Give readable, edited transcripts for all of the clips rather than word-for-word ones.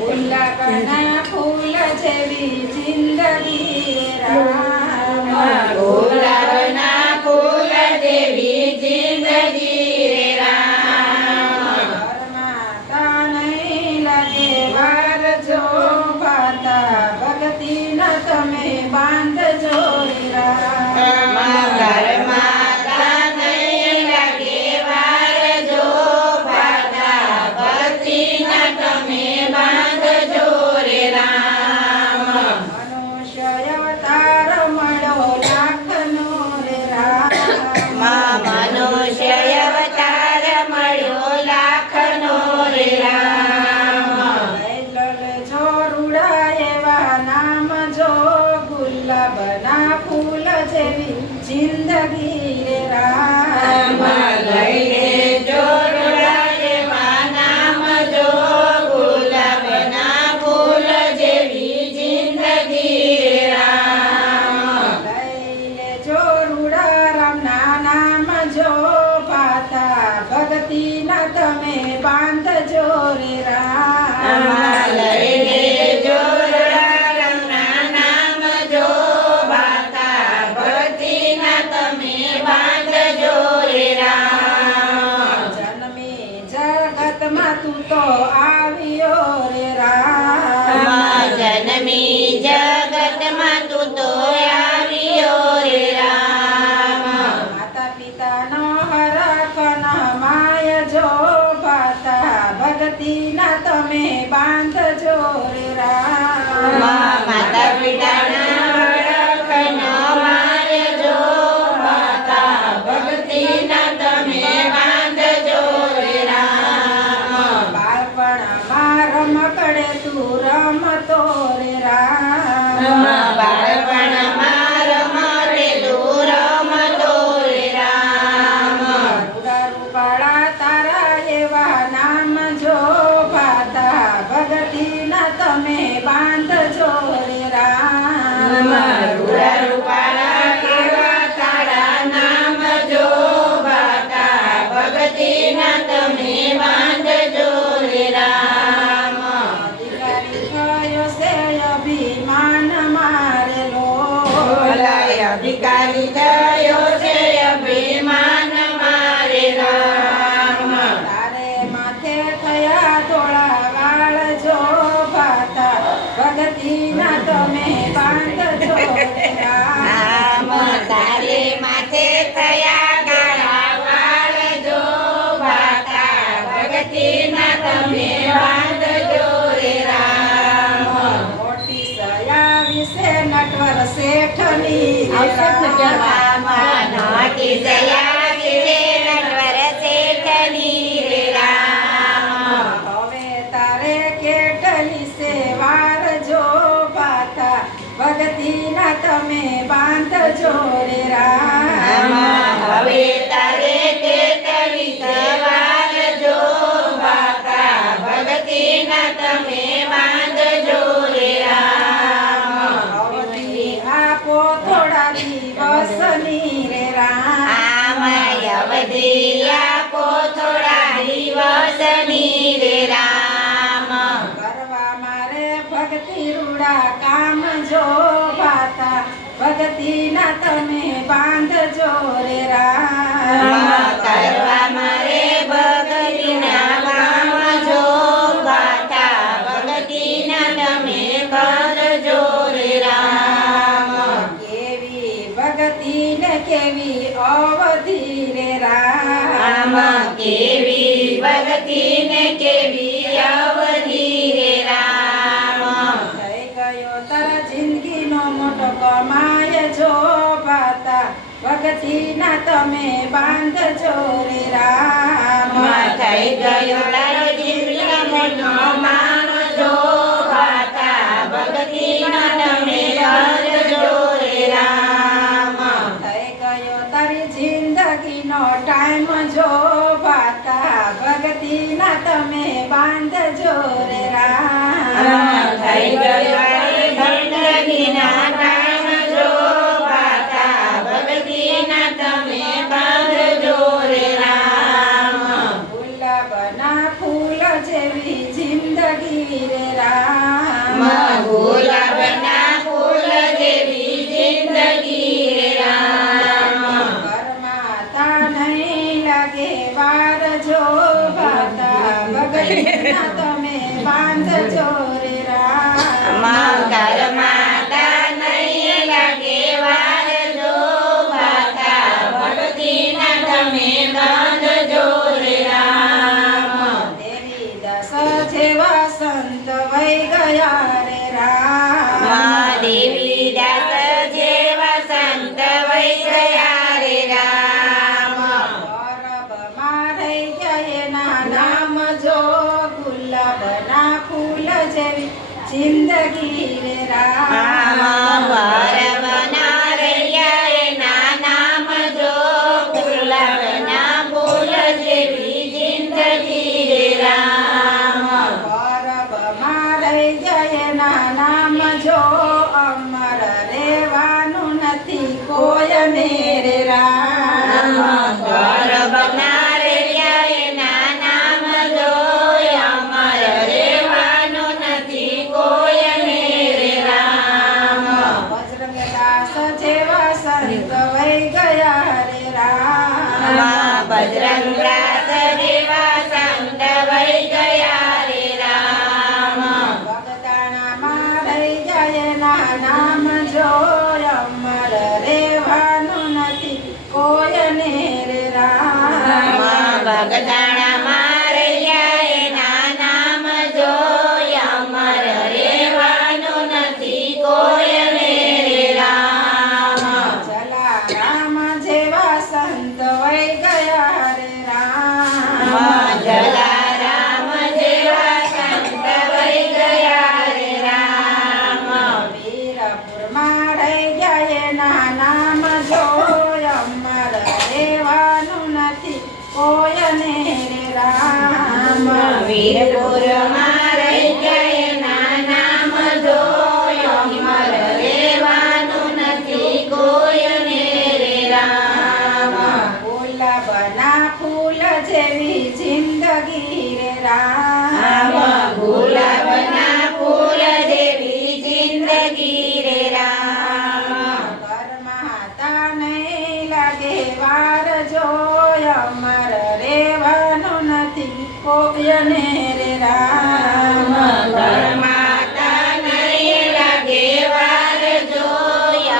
ગુલાબના ફૂલ જેવી જિંદગી રામ, ગુલાબના ફૂલ જેવી જિંદગી રામ, ઘરમાં નહીં લાગે વાર જો ભાતા ભક્તિ ન તમે બાંધજો રામ, ઘરમાં નહીં લાગે વાર જો ભાતા ભક્તિ ના તમે બાંધજો રે રામ, મનુષ્ય અવતાર મળ્યો લાખનો રે રામ, મનુષ્ય અવતાર મળ્યો લાખનો રે રામ, જો રૂડા એવા નામ જો ગુલાબના ફૂલ જેવી જિંદગી રે રામ, લઈ લેજો રૂડા એવા નામ જો ગુલાબના ફૂલ જેવી જિંદગી રે રામ, લઈ લેજો રૂડા રામના નામ જો પાતા ભક્તિ ના તમે બાંધજો રે રામ, લઈ લેજો રૂડા રામના નામ જો બાતા ભક્તિ ના તમે બાંધજો રે રામ, જન્મી જગતમાં તું તો આવ્યો રે રામ, જન્મી જગતમાં તું તો આવ્યો રે રામ, માતા પિતાનો હરખ ન માય જો પાતા ભક્તિ ના તમે બાંધજો રે રામ, માતા પિતાના હરખ ન મારજો માતા ભક્તિ ના તમે બાંધજો રે રામ, બાળપણમાં રમકડે તું રમતો રે રામ, બાળપણમાં રમતેલું રમતો રે રામ, રૂડા રૂપાળા તારા એવા નામ જો ભાતા ભક્તિ ના તમે બાંધજો રે રામ, રૂડા રૂપાળા કેવા તારા નામ જો બાતા ભક્તિ ના તમે બાંધજો રે રામ, અધિકારી થયો છે અભિમાન મારેલો, અધિકારી થયો છે અભિમાન મારે રામ, તારે માથે થયા ધોળા વાળ જો ભાતા ભક્તિ ના તમે બાંધજો રે રામ, તારે માથે થયા કાળા વાળ જો બાતા ભક્તિ ના તમે બાંધજો રે રામ, મોટી સયા વિશે નટવર શેઠની રે રામ, નોટી જયા વિશે નટવર શેઠની રે રામ, હવે તારે કેટલી સેવાર જો ભાતા ભક્તિ ના તમે બાંધજો રે રામ, હવે તારે કેટલી સવાર જો બાતા ભક્તિ ના તમે બાંધજો રે રામ, અવધિ આપો થોડા દિવસની રે રામ, અવધિ આપો થોડા દિવસની રે રામ, કરવા મારે ભક્તિ રૂડા કામ જો ભાતા ભક્તિ ના તમે બાંધજો રે રામ, કરવા મારે ભક્તિના કામ જો ગાતા ભક્તિના તમે બાંધજો રે રામ, કેવી ભક્તિ ને કેવી અવધિ રે રામ, કેવી ભક્તિ ને કેવી અવધિ રે રામ, થઈ ગયો તારા જિંદગીનો મોટો કમાય જો ભાતા ભક્તિ ના તમે બાંધજો રે રામ, થઈ ગયો તારો જિંદગીનો મોટો માન જો ગાતા ભક્તિના તમે બાંધજો રે રામ, થઈ ગયો તારી જિંદગીનો ટાઈમ જો ભાતા ભક્તિ ના તમે બાંધજો રે રામ, થઈ ગયો જિંદગીના કામ જો ગાતા ભક્તિના તમે બાંધજો રે રામ, ગુલાબના ફૂલ જેવી જિંદગી રે રામ ગુલાબના ફૂલ જેવી જિંદગી રે રામ કરમાતા નહીં લાગે વાર જો ભાતા ભગતના તમે બાંધજો રે રામ મંગળ માતા નહીં લાગે વાર જો માતા ભક્તિના તમે બાંધજો રે રામ દેવી દસ જેવા સંત વહી ગયા રે રામ દેવી દાસ જેવા સંત વહી ગયા રે રામ ગરબમાં રહી ગયા એના નામ જો ગુલાબના ફૂલ જેવી જિંદગી રે રામ વરવના રહ્યા એના નામ જો ગુલાબના ફૂલ જેવી જિંદગી રે રામ ગરબમાં રહી ગયા એના નામ જો અમર રહેવાનું નથી કોયને રે રામ ગરબના રહ્યા એના નામ જો અમર રહેવાનું નથી કોઈને રે રામ બજરંગદાસ જેવા સંત વહી ગયા રે રામ બજરંગદાસ જેવા સંત વહી ગયા રે રામ બગદાણામાં રહી જાય એના નામ જો અમર રહેવાનું નથી કોયને રે રામ બગદાણામાં રહ્યા એના નામ જો અમર રહેવાનું નથી કોઈને રે રામ જલારામ જેવા સંત વહી ગયા રે રામ જલારામ જેવા સંત વહી ગયા રે રામ વીરપુરમાં રહી ગયા એના નામ જો અમર રહેવાનું નથી કોયને રે રામ વીરપુરમાં રહી ગયા એના નામ જો અમર રહેવાનું નથી કોઈને રે રામ ગુલાબના ફૂલ જેવી જિંદગી રે રામ ગુલાબના ફૂલ જેવી જિંદગી રે રામ પરમાતા નહીં લાગે વાર જો અમર રહેવાનું નથી કોયને રે રામ માતા નહીં લાગે વાર જો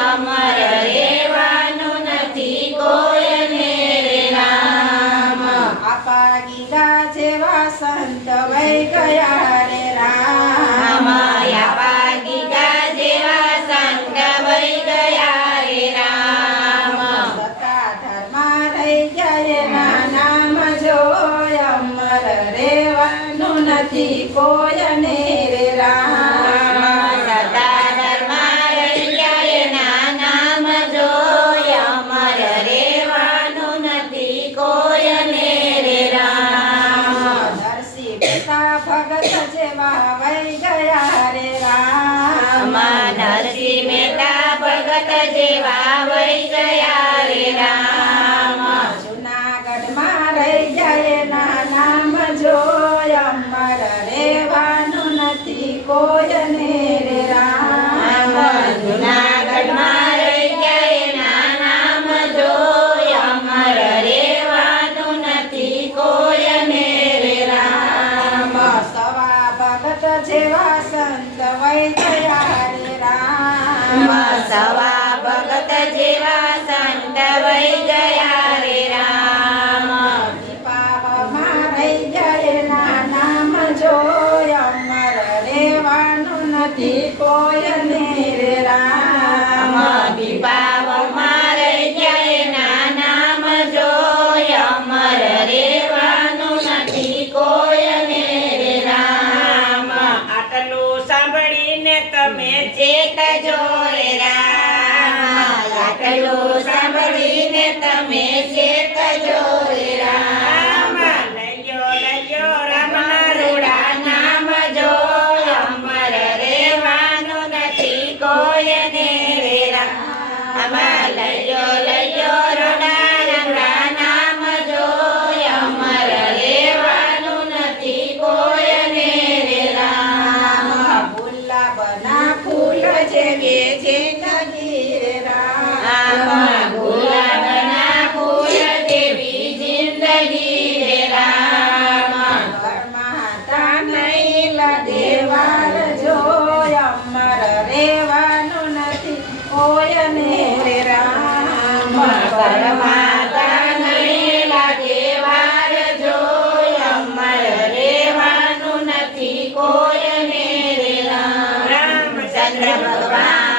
અમર રહેવાનું નથી કોઈને રે રામ આપા ગીગા જેવા સંત વહી ગયા રે રામ માયા પાગીગા જેવા સંત વહી ગયા રે રામ સત્તાધરમાં રહી ગયા એના નામ જો અમર રહેવાનું નથી કોયને રે રામ સતાધરમાં રહી ગયા એના નામ જો અમર રહેવાનું નથી કોઈને રે રામ નરસિંહ પિતા ભગત જેવા વહી ગયા રે રામ નરસિંહ મહેતા ભગત જેવા વહી ગયા રે રામ જુનાગઢમાં રહી ગયા એના નામ જો અમર રહેવાનું નથી કોયને રે રામ જુનાગઢમાં રહી ગયા એના નામ જો અમર રહેવાનું નથી કોઈને રે રામ સવા ભગત જેવા સંત વહી ગયા રે રામ સવા ભગત જેવા સંત વહી ગયા રે રામ દીપાવમાં રહી ગયા એના નામ જો અમર રહેવાનું નથી કોયને રે રામ દીપાવમાં રહી ગયા એના નામ જો અમર રહેવાનું નથી કોઈને રે રામ આટલું સાંભળીને તમે ચેતજો રે રામ આટલું સાંભળીને તમે ચેતજો રે રામ લઈયો રામના રૂડા નામ જો અમર રહેવાનું નથી કોઈને રે રામ લઈયો રૂડા રામના નામ જો અમર રહેવાનું નથી કોઈને રે રામ કોયને રે રામ પરમાતા નહીં લાગે વાર જો અમર રહેવાનું નથી કોઈને રે રામ. રામચંદ્ર ભગવાન